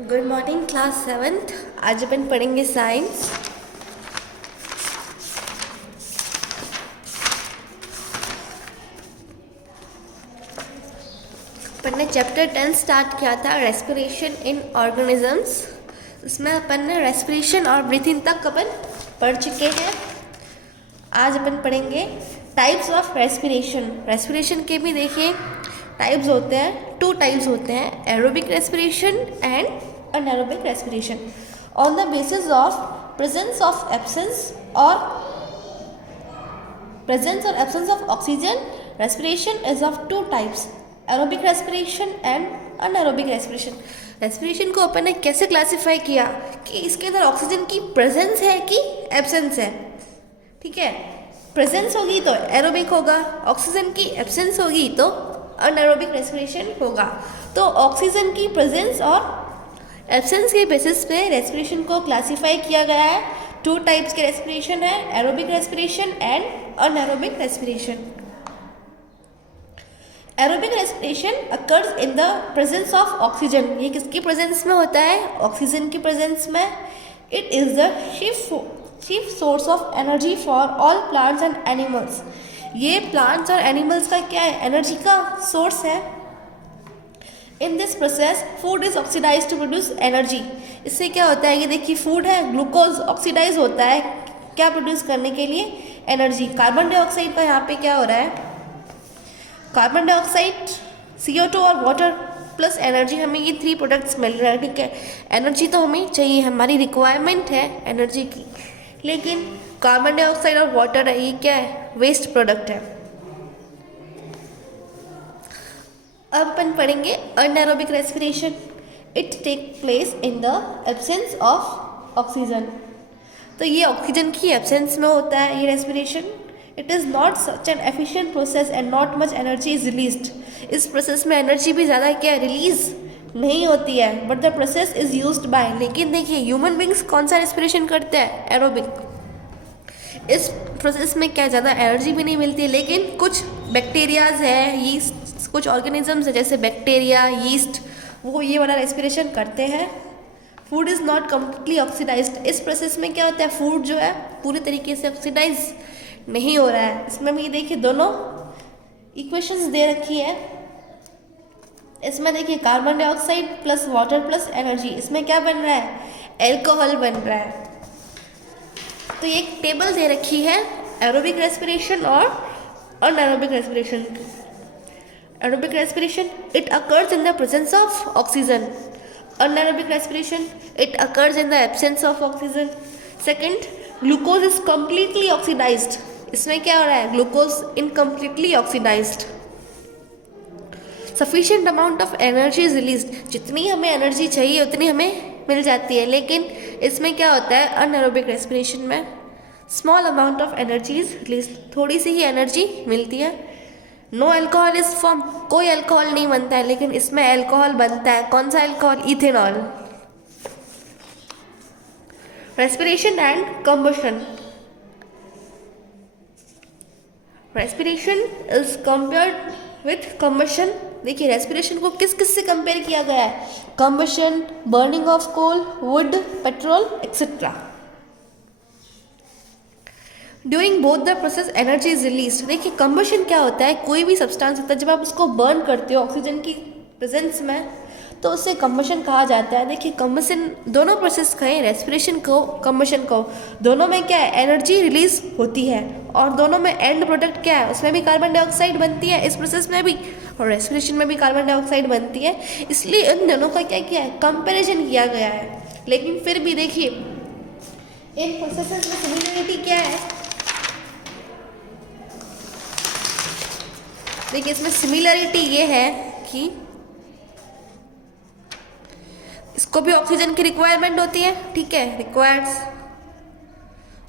Good morning class seventh. आज अपन पढ़ेंगे science. अपन ने चैप्टर 10 स्टार्ट किया था, रेस्पिरेशन इन ऑर्गेनिजम्स। इसमें अपन ने रेस्पिरेशन और ब्रीथिंग तक अपन पढ़ चुके हैं। आज अपन पढ़ेंगे टाइप्स ऑफ रेस्पिरेशन। रेस्पिरेशन के भी देखिए टाइप्स होते हैं, 2 टाइप्स होते हैं, aerobic respiration and anaerobic respiration. On the basis of presence of absence और absence of oxygen, respiration is of 2 types, aerobic respiration and anaerobic respiration। Respiration को अपन ने कैसे क्लासीफाई किया कि इसके अंदर ऑक्सीजन की प्रेजेंस है कि एब्सेंस है। ठीक है, प्रेजेंस होगी तो एरोबिक होगा, ऑक्सीजन की एब्सेंस होगी तो अनएरोबिक रेस्पिरेशन होगा। तो ऑक्सीजन की प्रेजेंस और एब्सेंस के बेसिस पे रेस्पिरेशन को क्लासीफाई किया गया है। 2 टाइप्स के रेस्पिरेशन है, aerobic respiration and anaerobic respiration. Aerobic respiration occurs in the presence of oxygen. ये किसकी प्रेजेंस में होता है? ऑक्सीजन की प्रेजेंस में। It is the chief source of energy for all plants and animals. ये प्लांट्स और एनिमल्स का क्या है? एनर्जी का सोर्स है। In this process food is oxidised to produce energy. इससे क्या होता है? ये देखिए फूड है, ग्लूकोज ऑक्सीडाइज होता है क्या प्रोड्यूस करने के लिए? एनर्जी। कार्बन डाइऑक्साइड का यहाँ पे क्या हो रहा है? कार्बन डाइऑक्साइड, CO2 और वाटर प्लस एनर्जी, हमें ये 3 प्रोडक्ट्स मिल रहे हैं। ठीक है, एनर्जी तो हमें चाहिए, हमारी रिक्वायरमेंट है एनर्जी की, लेकिन कार्बन डाइऑक्साइड और वाटर है, ये क्या है? वेस्ट प्रोडक्ट है। अब अपन पढ़ेंगे anaerobic respiration. It take place in the absence of oxygen. तो ये ऑक्सीजन की एब्सेंस में होता है ये respiration. It is not such an efficient process and not much energy is released. इस प्रोसेस में एनर्जी भी ज़्यादा क्या रिलीज नहीं होती है, but the process is used by. लेकिन देखिए ह्यूमन बींग्स कौन सा रेस्पिरेशन करते हैं? एरोबिक। इस प्रोसेस में क्या ज़्यादा एनर्जी भी नहीं मिलती है, लेकिन कुछ बैक्टीरियाज है, यीस्ट, कुछ ऑर्गेनिजम्स है जैसे बैक्टीरिया, यीस्ट, वो ये वाला रेस्पिरेशन करते हैं। Food is not completely oxidised. इस प्रोसेस में क्या होता है? फूड जो है पूरी तरीके से ऑक्सीडाइज नहीं हो रहा है। इसमें भी देखिए दोनों इक्वेशंस दे रखी है। इसमें देखिए carbon dioxide plus water plus energy, इसमें क्या बन रहा है? एल्कोहल बन रहा है। तो ये एक टेबल दे रखी है एरोबिक रेस्पिरेशन और anaerobic respiration. Aerobic respiration it occurs in the presence of oxygen. Anaerobic respiration it occurs in the absence of oxygen. Second, glucose is completely oxidised. इसमें क्या हो रहा है? Glucose incompletely oxidised. Sufficient amount of energy is released. जितनी हमें energy चाहिए उतनी हमें मिल जाती है, लेकिन इसमें क्या होता है? अनएरोबिक रेस्पिरेशन में small amount of energy is released. थोड़ी सी ही एनर्जी मिलती है। No alcohol is form. कोई अल्कोहल नहीं बनता है, लेकिन इसमें अल्कोहल बनता है। कौन सा alcohol? Ethanol. Respiration and combustion. Respiration is compared with combustion. देखिए रेस्पिरेशन को किस किस से कंपेयर किया गया है? Combustion, burning of coal, wood, petrol etcetera. During both the process energy is release. देखिए कंबशन क्या होता है? कोई भी सब्सटेंस होता है, जब आप उसको बर्न करते हो ऑक्सीजन की प्रेजेंस में, तो उससे कंबशन कहा जाता है। देखिए कंबशन दोनों प्रोसेस का है, रेस्पिरेशन को, कंबशन को, दोनों में क्या है? एनर्जी रिलीज होती है, और दोनों में एंड प्रोडक्ट क्या है? उसमें भी कार्बन डाइऑक्साइड बनती है, इस प्रोसेस में भी, और रेस्पिरेशन में भी कार्बन डाइऑक्साइड बनती है। इसलिए इन दोनों का क्या किया है? कंपेरिजन किया गया है। लेकिन फिर भी देखिए इन प्रोसेसेस में सिमिलरिटी क्या है? देखिए इसमें सिमिलरिटी ये है कि इसको भी ऑक्सीजन की रिक्वायरमेंट होती है, ठीक है, रिक्वायर्स,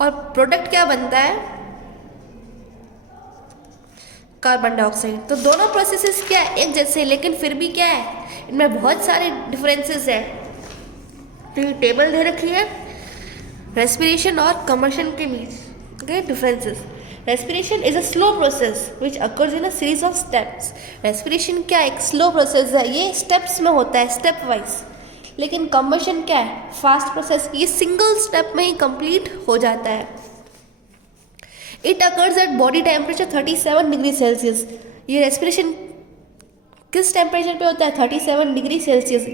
और प्रोडक्ट क्या बनता है? Carbon dioxide. तो दोनों प्रोसेसेस क्या है? एक जैसे, लेकिन फिर भी क्या है? इनमें बहुत सारे डिफरेंसेस है। तो ये टेबल दे रखी है रेस्पिरेशन और कंबशन के बीच के differences. Respiration is a slow process which occurs in a series of steps. Respiration क्या एक स्लो प्रोसेस है, ये स्टेप्स में होता है, स्टेप वाइज। लेकिन कंबशन क्या है, फास्ट प्रोसेस, ये सिंगल स्टेप में ही कंप्लीट हो जाता है। It occurs at body temperature 37 degree Celsius. ये रेस्पिरेशन किस टेम्परेचर पे होता है, 37 डिग्री सेल्सियस।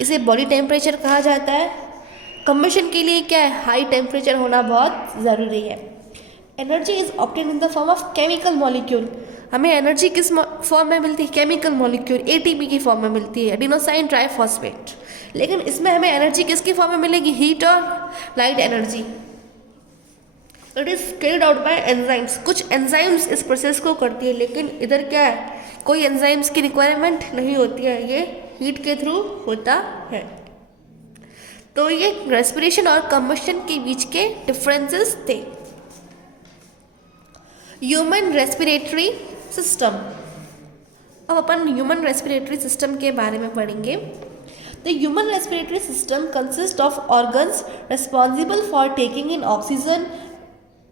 इसे बॉडी टेम्परेचर कहा जाता है। कंबशन के लिए क्या है, हाई टेम्परेचर होना बहुत ज़रूरी है। Energy is obtain in the form of chemical molecule. हमें एनर्जी किस फॉर्म में मिलती है, केमिकल मॉलिक्यूल, एटीपी की फॉर्म में मिलती है, एडिनोसाइन ट्राइफॉस्फेट। लेकिन इसमें हमें एनर्जी किसकी फॉर्म में मिलेगी, हीट और light energy. It is carried out by enzymes. कुछ एंजाइम्स इस प्रोसेस को करती है, लेकिन इधर क्या है, कोई एंजाइम्स की रिक्वायरमेंट नहीं होती है, ये हीट के थ्रू होता है। तो ये रेस्पिरेशन और कंबशन के बीच के डिफरेंसेस थे। Human respiratory system. अब अपन ह्यूमन रेस्पिरेटरी सिस्टम के बारे में पढ़ेंगे। The human respiratory system consist of organs responsible for taking in oxygen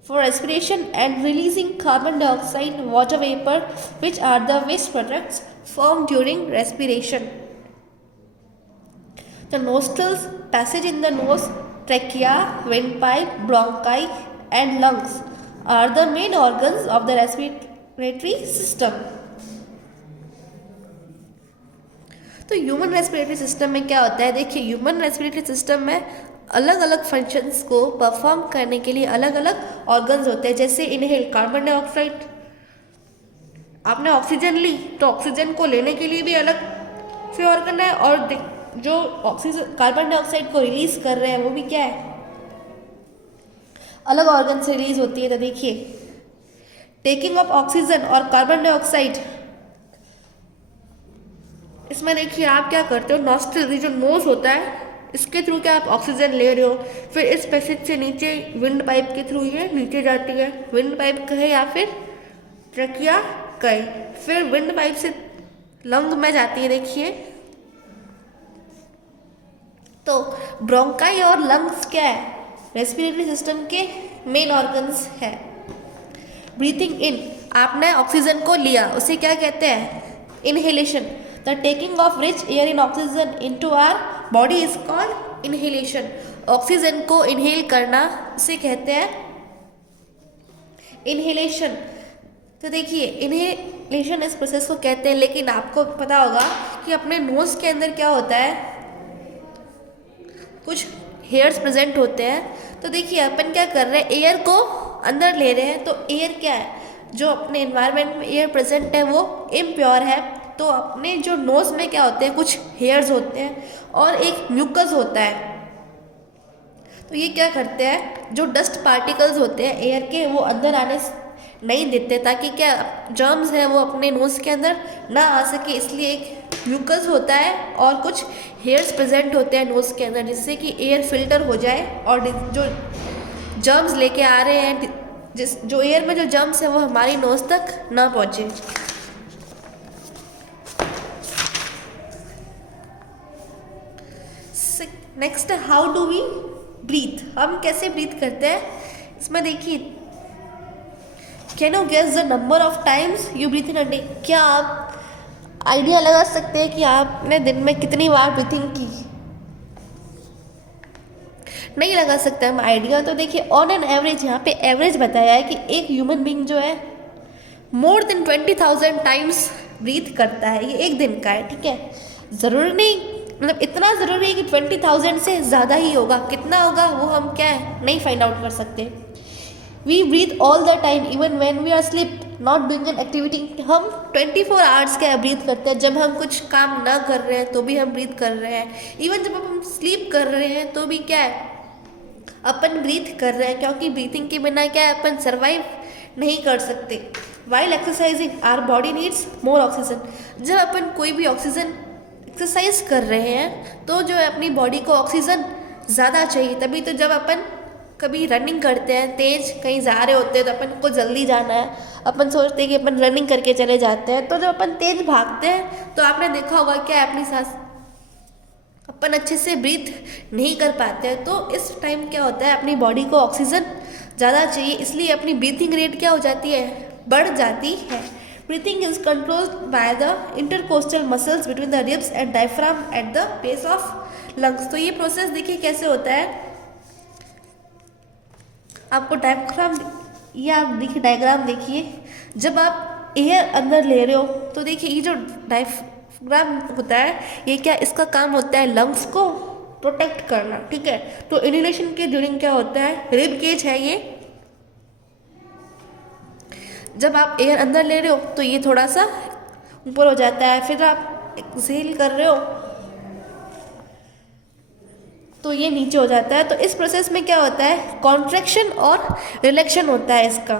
for respiration and releasing carbon dioxide, water vapor, which are the waste products formed during respiration. The nostrils, passage in the nose, trachea, windpipe, bronchi and lungs are the main organs of the respiratory system. तो human respiratory system में क्या होता है, देखिए human respiratory system में अलग अलग functions को परफॉर्म करने के लिए अलग अलग ऑर्गन्स होते हैं। जैसे इनहेल कार्बन डाइऑक्साइड, आपने ऑक्सीजन ली तो ऑक्सीजन को लेने के लिए भी अलग से ऑर्गन है, और जो ऑक्सीजन कार्बन डाइऑक्साइड को रिलीज कर रहे हैं वो भी क्या है, अलग ऑर्गन से रिलीज होती है। तो देखिए टेकिंग ऑफ ऑक्सीजन और कार्बन डाइऑक्साइड, इसमें देखिए आप क्या करते हो, नॉस्ट्रिल, जो नोज होता है इसके थ्रू क्या आप ऑक्सीजन ले रहे हो, फिर इस पैसेज से नीचे विंड पाइप के थ्रू ये नीचे जाती है, विंड पाइप कहे या फिर ट्रकिया कहे, फिर विंड पाइप से लंग में जाती है। देखिए तो ब्रोंकाई और लंग्स क्या है, रेस्पिरेटरी सिस्टम के मेन ऑर्गन्स है। ब्रीथिंग इन, आपने ऑक्सीजन को लिया, उसे क्या कहते हैं, inhalation. The taking of rich air in oxygen into our body is called inhalation. Oxygen को इनहेल करना उसे कहते हैं इनहेलेशन। तो देखिए इनहेलेशन इस प्रोसेस को कहते हैं, लेकिन आपको पता होगा कि अपने नोज के अंदर क्या होता है, कुछ हेयर्स प्रेजेंट होते हैं। तो देखिए अपन क्या कर रहे हैं, एयर को अंदर ले रहे हैं। तो एयर क्या है, जो अपने एनवायरनमेंट में एयर प्रेजेंट है वो इम्प्योर है। तो अपने जो नोज में क्या होते हैं, कुछ हेयर्स होते हैं और एक म्यूकस होता है। तो ये क्या करते हैं, जो डस्ट पार्टिकल्स होते हैं एयर के वो अंदर आने नहीं देते, ताकि क्या जर्म्स है वो अपने नोज के अंदर ना आ सके। इसलिए एक म्यूकस होता है और कुछ हेयर्स प्रेजेंट होते हैं नोज के अंदर, जिससे कि एयर फिल्टर हो जाए और जो जर्म्स लेके आ रहे हैं, जो एयर में जो जर्म्स है वो हमारी नोज तक ना पहुँचे। Next, how do we breathe, हम कैसे ब्रीथ करते हैं। इसमें देखिए, can you guess the number of times you breathe in a day. क्या आप आइडिया लगा सकते हैं कि आपने दिन में कितनी बार ब्रीथिंग की। नहीं लगा सकते हम आइडिया। तो देखिए ऑन एन एवरेज, यहाँ पे एवरेज बताया है कि एक ह्यूमन बीइंग जो है मोर देन 20,000 टाइम्स ब्रीथ करता है। ये एक दिन का है, ठीक है। ज़रूरी नहीं, मतलब इतना ज़रूरी है कि 20,000 से ज़्यादा ही होगा, कितना होगा वो हम क्या है नहीं फाइंड आउट कर सकते। We breathe all the time even when we are sleep not doing an activity. हम 24 आवर्स क्या ब्रीथ करते हैं, जब हम कुछ काम ना कर रहे हैं तो भी हम ब्रीथ कर रहे हैं। इवन जब हम स्लीप कर रहे हैं तो भी क्या है अपन ब्रीथ कर रहे हैं, क्योंकि ब्रीथिंग के बिना क्या है अपन सर्वाइव नहीं कर सकते। While exercising our body needs more oxygen. जब अपन कोई भी ऑक्सीजन एक्सरसाइज कर रहे हैं तो जो है अपनी बॉडी को ऑक्सीजन ज़्यादा चाहिए। तभी तो जब अपन कभी रनिंग करते हैं, तेज कहीं जा रहे होते हैं तो अपन को जल्दी जाना है, अपन सोचते हैं कि अपन रनिंग करके चले जाते हैं। तो जब अपन तेज भागते हैं तो आपने देखा होगा क्या अपनी सांस अपन अच्छे से ब्रीथ नहीं कर पाते हैं। तो इस टाइम क्या होता है, अपनी बॉडी को ऑक्सीजन ज़्यादा चाहिए, इसलिए अपनी ब्रीथिंग रेट क्या हो जाती है, बढ़ जाती है। Breathing is controlled by the intercostal muscles between the ribs and diaphragm at the base of lungs. तो ये प्रोसेस देखिए कैसे होता है, आपको डायफ्राम, ये आप देखिए डायग्राम देखिए, जब आप एयर अंदर ले रहे हो तो देखिए ये जो डायफ्राम होता है ये क्या, इसका काम होता है लंग्स को प्रोटेक्ट करना, ठीक है। तो इनहेलेशन के ड्यूरिंग क्या होता है, रिब केज है ये, जब आप एयर अंदर ले रहे हो तो ये थोड़ा सा ऊपर हो जाता है, फिर आप एक्सहेल कर रहे हो तो ये नीचे हो जाता है। तो इस प्रोसेस में क्या होता है, कॉन्ट्रैक्शन और रिलैक्शन होता है इसका।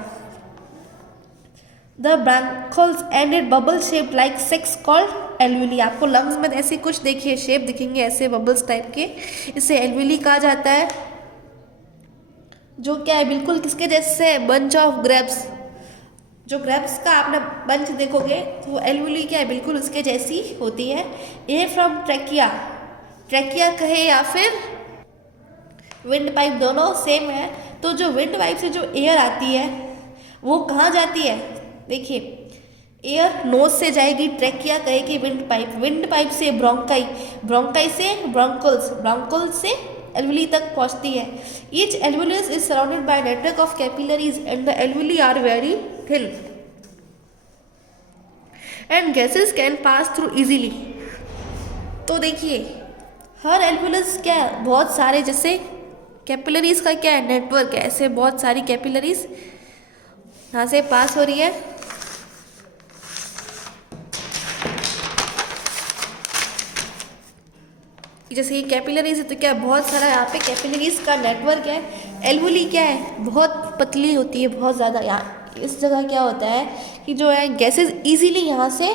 The bronchioles and it bubble shape like sacs called alveoli. आपको लंग्स में ऐसे कुछ देखिए शेप दिखेंगे ऐसे बबल्स टाइप के, इसे एल्विली कहा जाता है, जो क्या है बिल्कुल किसके जैसे, बंच ऑफ ग्रेप्स। जो ग्रेप्स का आपने बंच देखोगे तो वो एल्विली क्या है, बिल्कुल उसके जैसी होती है। एयर फ्रॉम ट्रैकिया, ट्रैकिया कहे या फिर विंड पाइप, दोनों सेम है। तो जो विंड पाइप से जो एयर आती है वो कहाँ जाती है, देखिए एयर नोज से जाएगी, ट्रैकिया कहेगी विंड पाइप से ब्रोंकाई, ब्रोंकाई से ब्रोंकल्स, ब्रोंकल्स से एल्विली तक पहुँचती है। Each alveolus is surrounded by network of capillaries and the alveoli are very thin and gases can pass through easily. तो देखिए हर एल्वुलस क्या है, बहुत सारे जैसे कैपिलरीज का क्या है, नेटवर्क है, ऐसे बहुत सारी कैपिलरीज यहाँ से पास हो रही है। जैसे ये कैपिलरीज है तो क्या बहुत सारा यहाँ पे कैपिलरीज का नेटवर्क है। एल्वुली क्या है, बहुत पतली होती है, बहुत ज़्यादा। यहाँ इस जगह क्या होता है कि जो है गैसेस इजीली यहाँ से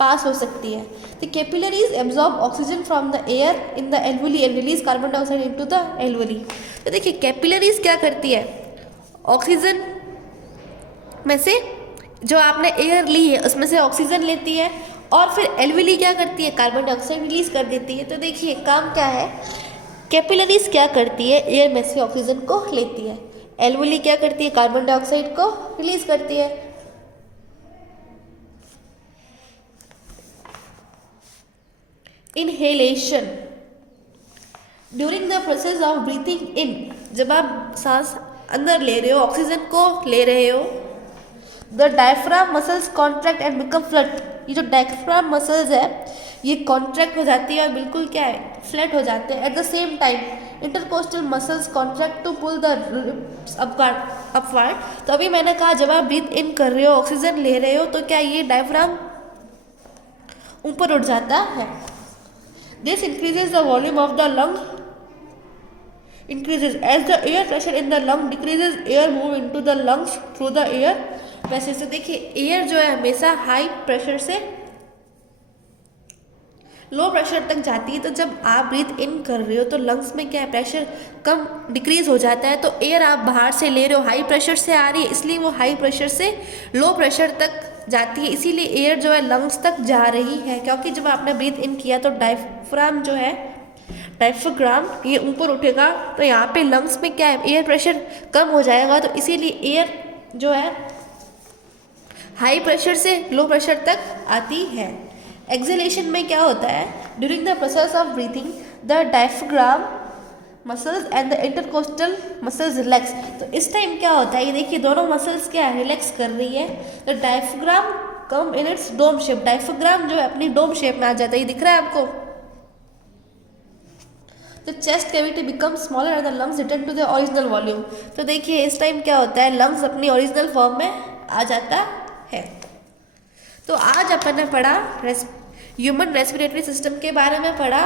पास हो सकती है। The capillaries absorb oxygen from the air in the alveoli and release carbon dioxide into the alveoli. तो देखिए कैपिलरीज क्या करती है, ऑक्सीजन में से जो आपने एयर ली है उसमें से ऑक्सीजन लेती है और फिर एल्वुली क्या करती है, कार्बन डाइऑक्साइड रिलीज कर देती है। तो देखिए काम क्या है, कैपिलरीज क्या करती है, एयर में से ऑक्सीजन को लेती है, एल्वुली क्या करती है, कार्बन डाइऑक्साइड को रिलीज करती है। Inhalation, during the process of breathing इन, जब आप सांस अंदर ले रहे हो, ऑक्सीजन को ले रहे हो, the diaphragm muscles contract and become flat. ये जो डायफ्राम मसल्स है ये कॉन्ट्रैक्ट हो जाती है और बिल्कुल क्या है, फ्लैट हो जाते हैं। At the same time intercostal muscles contract to pull the ribs upward. तो अभी मैंने कहा जब आप ब्रीथ इन कर रहे हो, ऑक्सीजन ले रहे हो, तो क्या ये डायफ्राम ऊपर उठ जाता है। This increases the volume of the lung, increases as the air pressure in the lung decreases, air move into the lungs through the air passage। से देखिए एयर जो है हमेशा हाई प्रेशर से लो प्रेशर तक जाती है। तो जब आप ब्रीथ इन कर रहे हो तो लंग्स में क्या है, प्रेशर कम डिक्रीज हो जाता है। तो एयर आप बाहर से ले रहे हो, हाई प्रेशर से आ रही है, इसलिए वो हाई प्रेशर से लो प्रेशर तक जाती है, इसीलिए एयर जो है लंग्स तक जा रही है। क्योंकि जब आपने ब्रीथ इन किया तो डायफ्राम जो है, डायफ्राम ये ऊपर उठेगा तो यहाँ पे लंग्स में क्या है, एयर प्रेशर कम हो जाएगा, तो इसीलिए एयर जो है हाई प्रेशर से लो प्रेशर तक आती है। एक्सहेलेशन में क्या होता है, during the process of breathing the diaphragm muscles and the intercostal muscles relax. तो इस टाइम क्या होता है, ये देखिए दोनों मसल्स क्या है, रिलैक्स कर रही है। The diaphragm come in its dome shape, diaphragm जो है अपनी डोम शेप में आ जाता है, ये दिख रहा है आपको। The chest cavity become smaller and the lungs return to the original volume. तो देखिए इस टाइम क्या होता है, लंग्स अपनी ओरिजिनल फॉर्म में आ जाता है। तो आज अपन ने पढ़ा ह्यूमन रेस्पिरेटरी सिस्टम के बारे में पढ़ा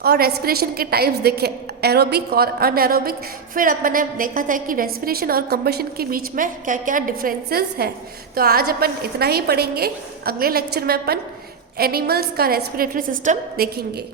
और रेस्पिरेशन के टाइप्स देखे, एरोबिक और अनएरोबिक। फिर अपन ने देखा था कि रेस्पिरेशन और कंबशन के बीच में क्या क्या डिफरेंसेस है। तो आज अपन इतना ही पढ़ेंगे, अगले लेक्चर में अपन एनिमल्स का रेस्पिरेटरी सिस्टम देखेंगे।